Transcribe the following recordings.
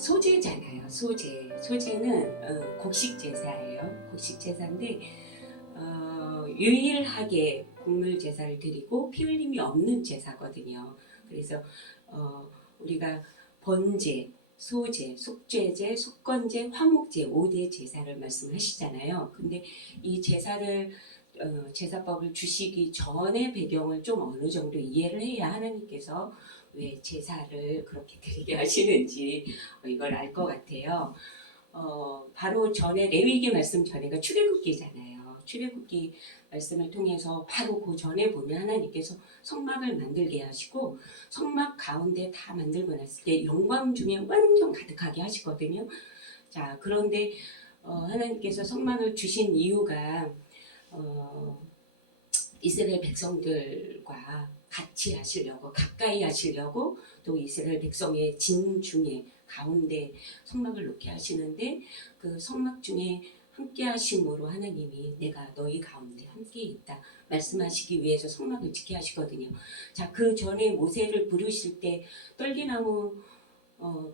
소제잖아요. 소제는 곡식 제사예요. 곡식 제사인데 유일하게 곡물 제사를 드리고 피 흘림이 없는 제사거든요. 그래서 우리가 번제, 소제, 속죄제, 속건제, 화목제 5대 제사를 말씀하시잖아요. 근데 이 제사를 제사법을 주시기 전에 배경을 좀 어느 정도 이해를 해야 하나님께서 왜 제사를 그렇게 드리게 하시는지 이걸 알 것 같아요. 바로 전에 레위기 말씀 전에가 출애굽기잖아요. 출애굽기 말씀을 통해서 바로 그 전에 보면 하나님께서 성막을 만들게 하시고 성막 가운데 다 만들고 났을 때 영광 중에 완전 가득하게 하시거든요. 자, 그런데 하나님께서 성막을 주신 이유가 이스라엘 백성들과 같이 하시려고, 가까이 하시려고, 또 이스라엘 백성의 진중에 가운데 성막을 놓게 하시는데 그 성막 중에 함께 하심으로 하나님이 내가 너희 가운데 함께 있다 말씀하시기 위해서 성막을 짓게 하시거든요. 자, 그 전에 모세를 부르실 때 떨기나무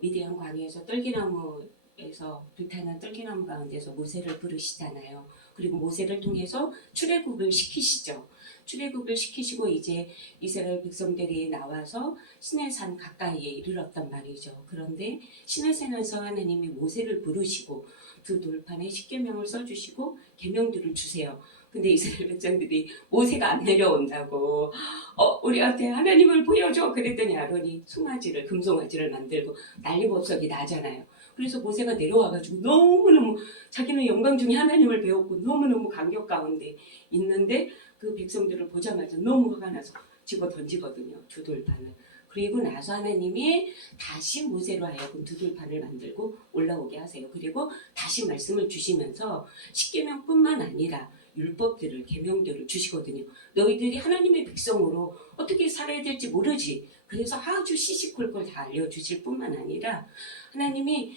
미디안 광야에서 떨기나무에서 불타는 떨기나무 가운데서 모세를 부르시잖아요. 그리고 모세를 통해서 출애굽을 시키시죠. 출애굽을 시키시고 이제 이스라엘 백성들이 나와서 시내산 가까이에 이르렀단 말이죠. 그런데 시내산에서 하나님이 모세를 부르시고 두 돌판에 십계명을 써주시고 계명들을 주세요. 근데 이스라엘 백성들이 모세가 안 내려온다고 우리한테 하나님을 보여줘 그랬더니 아론이 송아지를 금송아지를 만들고 난리법석이 나잖아요. 그래서 모세가 내려와가지고 너무너무 자기는 영광 중에 하나님을 배웠고 너무너무 감격 가운데 있는데 그 백성들을 보자마자 너무 화가 나서 집어 던지거든요. 두 돌판을. 그리고 나서 하나님이 다시 모세로 하여금 두 돌판을 만들고 올라오게 하세요. 그리고 다시 말씀을 주시면서 십계명뿐만 아니라 율법들을 계명들을 주시거든요. 너희들이 하나님의 백성으로 어떻게 살아야 될지 모르지. 그래서 아주 시시콜콜 다 알려주실 뿐만 아니라 하나님이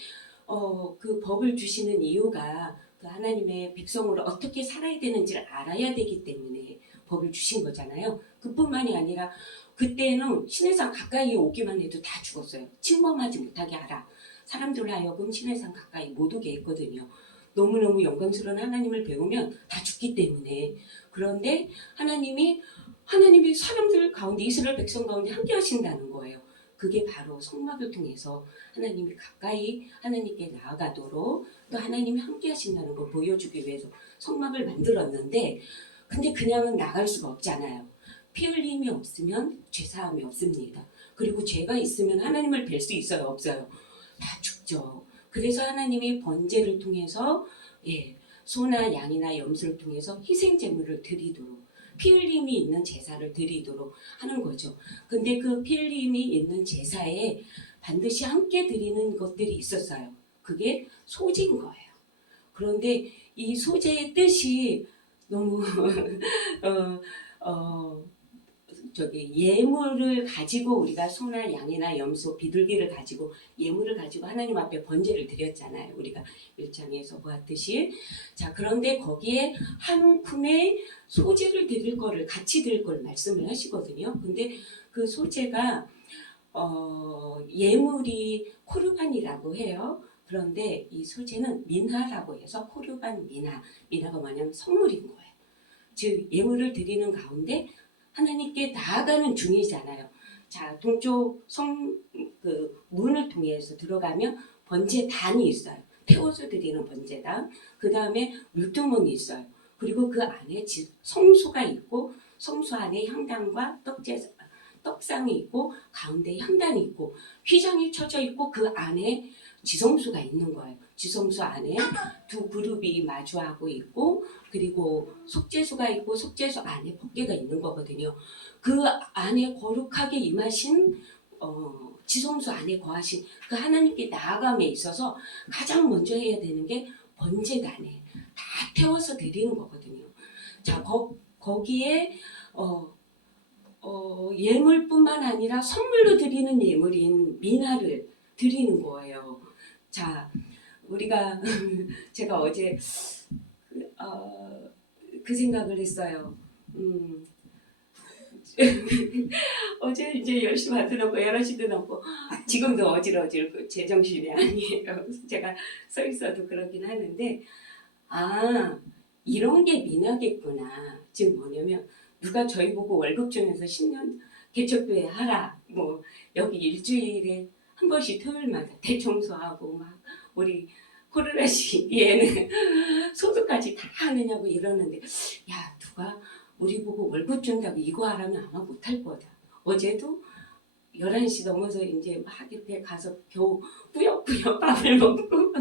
그 법을 주시는 이유가 그 하나님의 백성으로 어떻게 살아야 되는지를 알아야 되기 때문에 법을 주신 거잖아요. 그뿐만이 아니라 그때는 시내산 가까이 오기만 해도 다 죽었어요. 침범하지 못하게 하라. 사람들로 하여금 시내산 가까이 못 오게 했거든요. 너무너무 영광스러운 하나님을 배우면 다 죽기 때문에. 그런데 하나님이 사람들 가운데 이스라엘 백성 가운데 함께 하신다는 거예요. 그게 바로 성막을 통해서 하나님이 가까이 하나님께 나아가도록 또 하나님이 함께 하신다는 걸 보여주기 위해서 성막을 만들었는데 근데 그냥은 나갈 수가 없잖아요. 피 흘림이 없으면 죄사함이 없습니다. 그리고 죄가 있으면 하나님을 뵐 수 있어요? 없어요? 다 죽죠. 그래서 하나님이 번제를 통해서 소나 양이나 염소를 통해서 희생 제물을 드리도록 피 흘림이 있는 제사를 드리도록 하는 거죠. 근데 그 피 흘림이 있는 제사에 반드시 함께 드리는 것들이 있었어요. 그게 소제인 거예요. 그런데 이 소제의 뜻이 너무 예물을 가지고 우리가 소나 양이나 염소, 비둘기를 가지고 예물을 가지고 하나님 앞에 번제를 드렸잖아요. 우리가 1장에서 보았듯이. 자, 그런데 거기에 한 움큼의 소제를 드릴 거를 같이 드릴 걸 말씀을 하시거든요. 근데 그 소제가 예물이 코르반이라고 해요. 그런데 이 소제는 민하라고 해서 코르반 민하가 뭐냐면 선물인 거예요. 즉 예물을 드리는 가운데 하나님께 나아가는 중이잖아요. 자, 동쪽 그 문을 통해서 들어가면 번제단이 있어요. 태워서 드리는 번제단. 그 다음에 물두멍이 있어요. 그리고 그 안에 성소가 있고 성소 안에 향단과 떡상이 있고 가운데 향단이 있고 휘장이 쳐져 있고 그 안에 지성소가 있는 거예요. 지성소 안에 두 그룹이 마주하고 있고 그리고 속죄소가 있고 속죄소 안에 법궤가 있는 거거든요. 그 안에 거룩하게 임하신 지성소 안에 거하신 그 하나님께 나아감에 있어서 가장 먼저 해야 되는 게 번제단에 다 태워서 드리는 거거든요. 자, 거기에 예물뿐만 아니라 선물로 드리는 예물인 미나를 드리는 거예요. 자, 우리가 제가 어제 그 생각을 했어요. 어제 이제 10시 반도 넘고 11시도 넘고 지금도 어질어질 제정신이 아니에요. 그래서 제가 서 있어도 그러긴 하는데 이런 게 미나겠구나. 지금 뭐냐면 누가 저희 보고 월급중에서 10년 개척교회 하라. 뭐 여기 일주일에 한 번씩 토요일마다 대청소하고 막 우리 코로나 시기에는 소득까지 다 하느냐고 이러는데 야 누가 우리 보고 월급 준다고 이거 하라면 아마 못할 거다. 어제도 11시 넘어서 이제 막 이렇게 가서 겨우 꾸역꾸역 밥을 먹고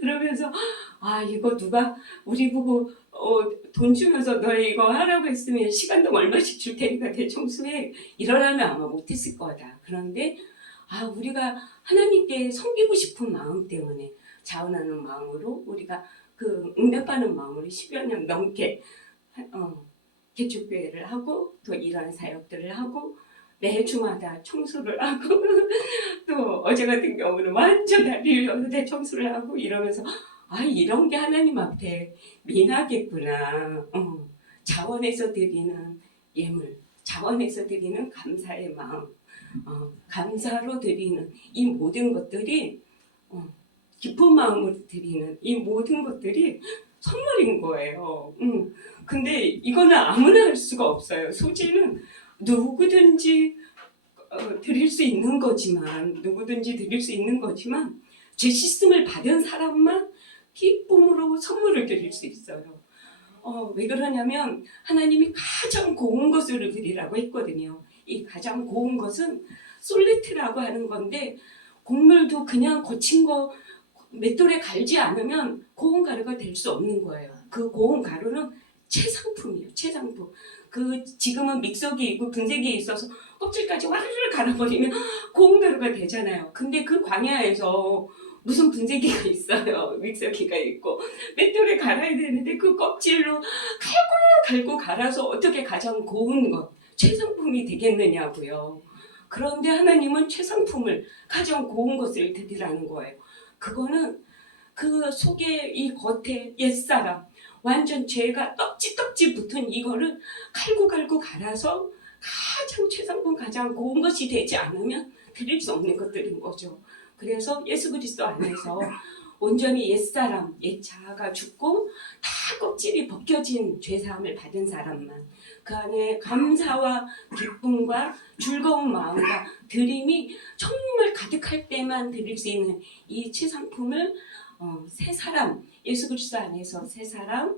그러면서 이거 누가 우리 보고 돈 주면서 너 이거 하라고 했으면 시간당 얼마씩 줄 테니까 대청소해 이러라면 아마 못했을 거다. 그런데 우리가 하나님께 섬기고 싶은 마음 때문에 자원하는 마음으로 우리가 그 응답하는 마음으로 10여 년 넘게 개척교회를 하고 또 이런 사역들을 하고 매주마다 청소를 하고 또 어제 같은 경우는 완전 다리를 대청소를 하고 이러면서 이런 게 하나님 앞에 미나겠구나. 자원해서 드리는 예물, 자원해서 드리는 감사의 마음, 감사로 드리는 이 모든 것들이 기쁜 마음으로 드리는 이 모든 것들이 선물인 거예요. 근데 이거는 아무나 할 수가 없어요. 소지는 누구든지 드릴 수 있는 거지만 죄 씻음을 받은 사람만 기쁨으로 선물을 드릴 수 있어요. 왜 그러냐면 하나님이 가장 고운 것을 드리라고 했거든요. 이 가장 고운 것은 솔리트라고 하는 건데 곡물도 그냥 거친 거 맷돌에 갈지 않으면 고운 가루가 될 수 없는 거예요. 그 고운 가루는 최상품이에요. 최상품. 지금은 믹서기 있고 분쇄기에 있어서 껍질까지 와르르 갈아버리면 고운 가루가 되잖아요. 근데 그 광야에서 무슨 분쇄기가 있어요. 믹서기가 있고 맷돌에 갈아야 되는데 그 껍질로 갈고 갈아서 어떻게 가장 고운 것, 최상품이 되겠느냐고요. 그런데 하나님은 최상품을 가장 고운 것을 드리라는 거예요. 그거는 그 속에 이 겉에 옛사람 완전 죄가 떡지 붙은 이거를 갈고 갈아서 가장 최상품 가장 고운 것이 되지 않으면 드릴 수 없는 것들인 거죠. 그래서 예수 그리스도 안에서 온전히 옛사람 옛자아가 죽고 다 껍질이 벗겨진 죄사함을 받은 사람만 그 안에 감사와 기쁨과 즐거운 마음과 드림이 정말 가득할 때만 드릴 수 있는 이 최상품을 새 사람 예수 그리스도 안에서 새 사람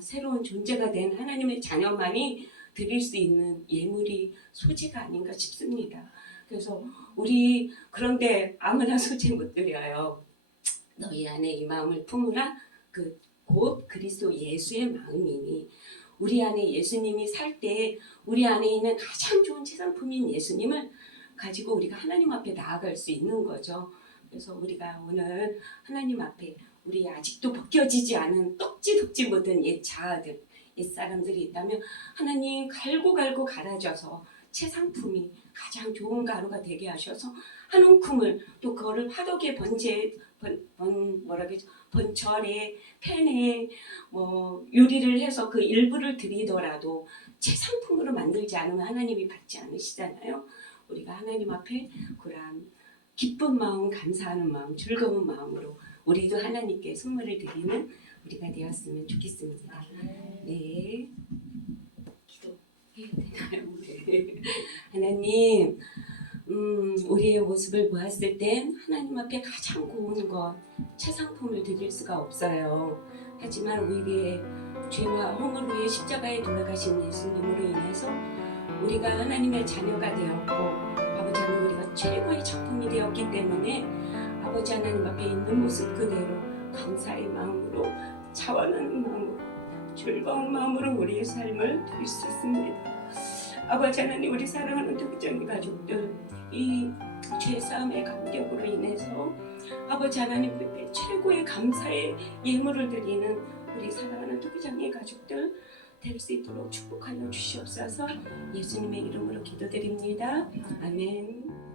새로운 존재가 된 하나님의 자녀만이 드릴 수 있는 예물이 소지가 아닌가 싶습니다. 그래서 우리 그런데 아무나 소지 못 드려요. 너희 안에 이 마음을 품으라 곧 그리스도 예수의 마음이니 우리 안에 예수님이 살 때 우리 안에 있는 가장 좋은 최상품인 예수님을 가지고 우리가 하나님 앞에 나아갈 수 있는 거죠. 그래서 우리가 오늘 하나님 앞에 우리 아직도 벗겨지지 않은 떡지 묻은 옛 자아들, 옛 사람들이 있다면 하나님 갈고 갈아줘서 최상품이 가장 좋은 가루가 되게 하셔서 한 움큼을 또 그거를 화덕에 번철에 팬에 요리를 해서 그 일부를 드리더라도 최상품으로 만들지 않으면 하나님이 받지 않으시잖아요. 우리가 하나님 앞에 그런 기쁜 마음, 감사하는 마음, 즐거운 마음으로 우리도 하나님께 선물을 드리는 우리가 되었으면 좋겠습니다. 네. 기도해야 되나요? 네. 하나님, 우리의 모습을 보았을 땐 하나님 앞에 가장 고운 것, 최상품을 드릴 수가 없어요. 하지만 우리의 죄와 허물 위에 십자가에 돌아가신 예수님으로 인해서 우리가 하나님의 자녀가 되었고 아버지 하나님 우리가 최고의 작품이 되었기 때문에 아버지 하나님 앞에 있는 모습 그대로 감사의 마음으로 자원하는 마음으로 즐거운 마음으로 우리의 삶을 드릴 수 있습니다. 아버지 하나님 우리 사랑하는 특정의 가족들 이 죄사함의 감격으로 인해서 아버지 하나님 앞에 최고의 감사의 예물을 드리는 우리 사랑하는 특정의 가족들 될 수 있도록 축복하여 주시옵소서. 예수님의 이름으로 기도드립니다. 아멘.